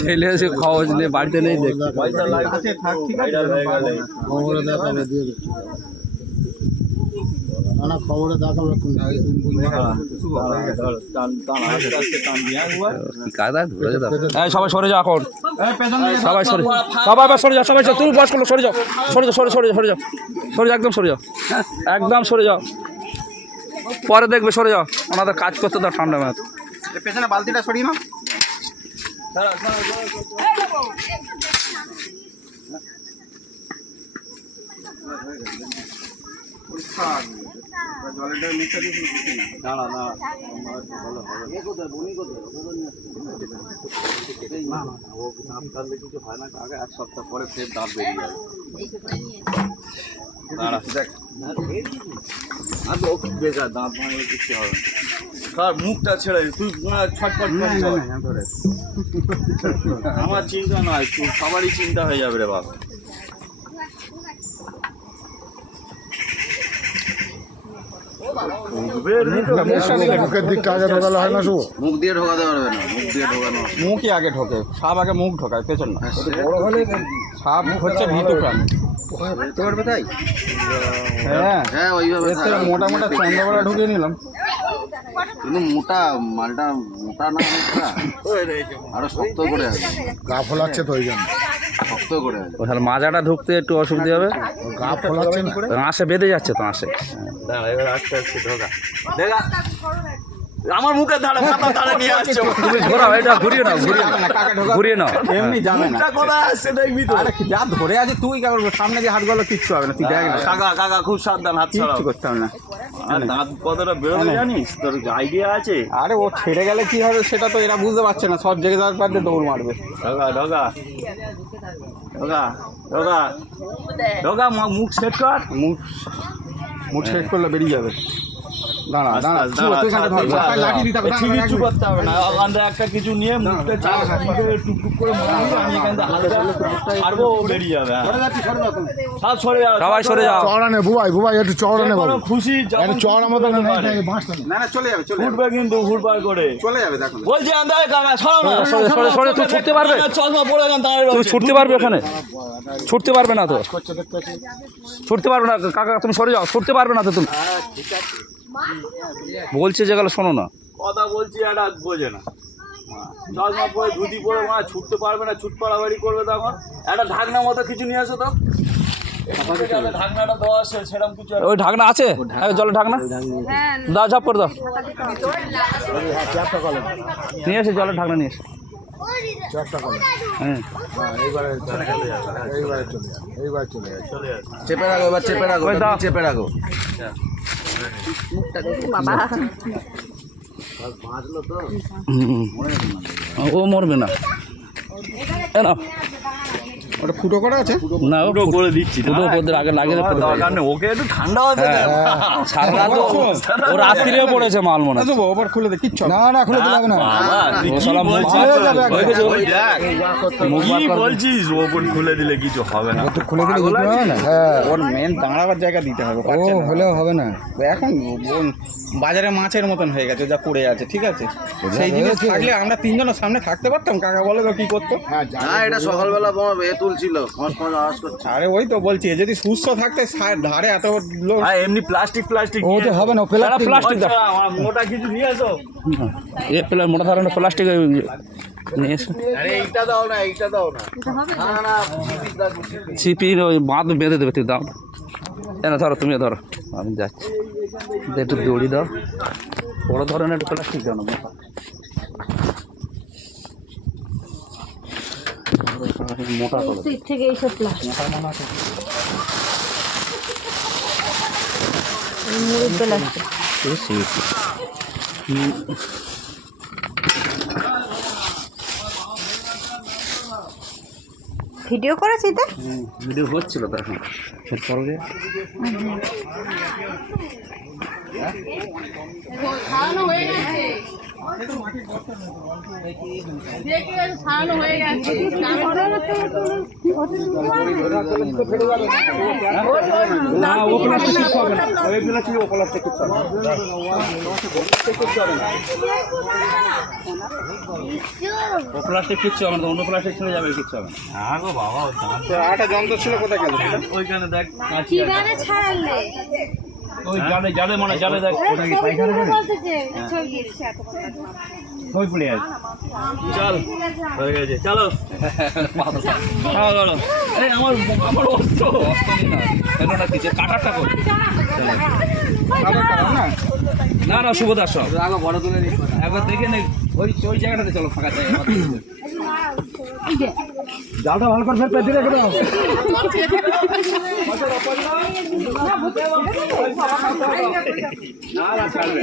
ছেলে এসে খবর নেই, বাড়িতে নেই, দেখতে খবরে দেখাবে সবাই সরে যাও এখন, সবাই সরে, সবাই সরে যাও, সবাই তুমি বয়স করলো সরে যাও, সরে যাও, সরে সরে সরে যাও, সরে যাও, একদম সরে যাও, একদম সরে যাও, পরে দেখবে, সরে যাও, ওনাদের কাজ করতে দাও ঠান্ডা মাছ। পেছনে বালতিটা সরিয়ে নাও। এক সপ্তাহ পরে ফের দাঁত বেরিয়ে যাবে। বেকার দাঁত ভাঙলে কিছু হবে না। মুখটা ছেড়ে তুই ছটফট আমার চিন্তা নয়, তুই সবারই চিন্তা হয়ে যাবে রে বাবা। মুখের দিকটা আগে ঢোকালে হয় না, শুভ মুখ দিয়ে ঢোকাতে পারবে না, মুখ দিয়ে ঢোকানো মুখই আগে ঢোকে, সাপ আগে মুখ ঢোকায়, পেছন না। বড় হলে সাপ হচ্ছে ভীতু প্রাণী, দেখতে পারবে তাই। হ্যাঁ হ্যাঁ ওইভাবে মোটা মোটা চন্দ্রবেলা ঢুকিয়ে নিলাম, কিন্তু মোটা মালটা মোটা না, আরো শক্ত করে আছে, গা ফোলাচ্ছে তো ওই জন্য শক্ত করে আছে। ওখানে মাজাটা ঢুকতে একটু অসুবিধা হবে, গা ফোলাচ্ছে না, আঁশে বেঁধে যাচ্ছে তো আঁশে। দাঁড়া এবার আস্তে আস্তে ঢোকা, দেখা আমার মুখে ধারে মাথা ধারে নিয়ে আসছে, তুমি ঘোরাও, এটা ঘুরিয়ে নাও, ঘুরিয়ে নাও, এমনি যাবে না, কোথায় আসছে দেখবি তো। আরে যা ধরে আছে তুই কেবল সামনে যে হাতগুলো কিচ্ছু হবে না, তুই দেখ না। কাকা কাকা খুব সাবধান, হাত ছাড়াও, কিচ্ছু করতে হবে না। আর দাঁত কতটা বেরোবে জানিস, তোর আইডিয়া আছে? আরে ও ছেড়ে গেলে কি হবে সেটা তো এরা বুঝতে পারছে না, সব জেগে যাওয়ার পর দৌড় মারবে। ঢোকা ঢোকা ঢোকা ঢোকা ঢোকা, মুখ সেট কর, মুখ সেট করলে বেরিয়ে যাবে। দাঁড়া দাঁড়া, কিছু করতে হবে না, একটা কিছু নিয়ে মুখটা টুকটুক করে আমি এখান থেকে হালকা ছাড়বো, বেরিয়ে যাবে। সব সরে যাও, সবাই সরে যাও, চওড়া নে বুবাই, বুবাই একটু চওড়া নে বাবু, খুশি চওড়া মতো না, না চলে যাবে, ফুটবে কিন্তু হুড়পাড় করে চলে যাবে। দেখো বলছি আন্দাজে কাকা সরো না, সরে সরে তুই ছুটতে পারবে, চশমা পড়ে গেল, তুই ছুটতে পারবে, ওখানে ছুটতে পারবে না তো, ছুটতে পারবে না কাকা, তুমি সরে যাও, ছুটতে পারবে না তো তুমি, বলছে যেগুলো শোনো না, কথা বলছি একটা বোঝে না, চশমা পরে ধুতি পরে ছুটতে পারবে না, ছুট পাড়াবাড়ি করবে, তখন একটা ঢাকনা মতো কিছু নিয়ে আসো তো, ঢাকনাটা দেওয়া আছে সেরকম কিছু, ওই ঢাকনা আছে, জলের ঢাকনা দাও, ঝাপ করে দাও, নিয়ে এসে জলের ঢাকনা নিয়ে এসে, চেপে রাখো, এবার চেপে রাখো, চেপে রাখো, ও মরবে না, ওটা ফুটো করা আছে না, ফুটো করে দিচ্ছি, ফুটো করতে আগে লাগে ওকে একটু ঠান্ডা হতে ও রাত্রিরে পড়েছে মাল মনে হয়, ওভার খুলে দে, কিচ্ছু না, না খুলে দিলে হবে না, বলছিস ওপর খুলে দিলে কিছু হবে না, খুলে দিলে কিছু হবে না, ওর মেন দাঁড়াবার জায়গা দিতে হবে, ও হলেও হবে না, এখন বাজারে মাছের মতন হয়ে গেছে, যা পড়ে আছে, ঠিক আছে, সেই জিনিস থাকলে আমরা তিনজনের সামনে থাকতে পারতাম, কাকা বলে তো কি করতো, এটা সকালবেলা তুলছিল, আরে ওই তো বলছি, যদি সুস্থ থাকতে ধারে এত লোক, এমনি প্লাস্টিক ও তো হবে না, প্লাস্টিক মোটা কিছু নিয়ে এসো, মোটা ধরনের প্লাস্টিক নিয়ে এসো, এইটা দাও না, এইটা দাও না, ছিপির ওই বাঁধ বেঁধে দেবে, তুই দাও না, ধরো তুমি ধরো, আমি যাচ্ছি, একটু দড়ি দাও, বড় ধরনের একটু প্লাস্টিক দাও না, মোটা থেকে এইসব প্লাস্টিক ভিডিও করেছি তো, ভিডিও হচ্ছিল তো এখন, ছাড়ানো হয়ে গেছে দেখে ছাড়ানো হয়ে গেছে না ও প্লাস্টিক কিচ্ছু হবে না ওই প্লাস্টিক ও প্লাস্টিক কিচ্ছু হবে না ও প্লাস্টিক কিচ্ছু হবে না অন্য প্লাস্টিক ছেড়ে যাবে কিচ্ছু হবে না হ্যাঁ গো বাবা আটা যন্ত্র ছিল কোথায় গেল ওইখানে দেখ কিভাবে ছাড়ালে ওই জালে জালে মানে জালে দেখ ওটা কি পায়খানা বলতেছে ওই পড়ে আছে চল হয়ে গেছে চলো চলো চলো আরে আমার আমার অস্ত্র কেনটা দিচ্ছে কাটারটা কর না না শুভদাস সব বড় তুলে একবার দেখে নে ওই ওই জায়গাটাতে চলো ফাঁকা জায়গা জালটা ভালো করে ফের পেতে রেখে দাও না না ছাড়বে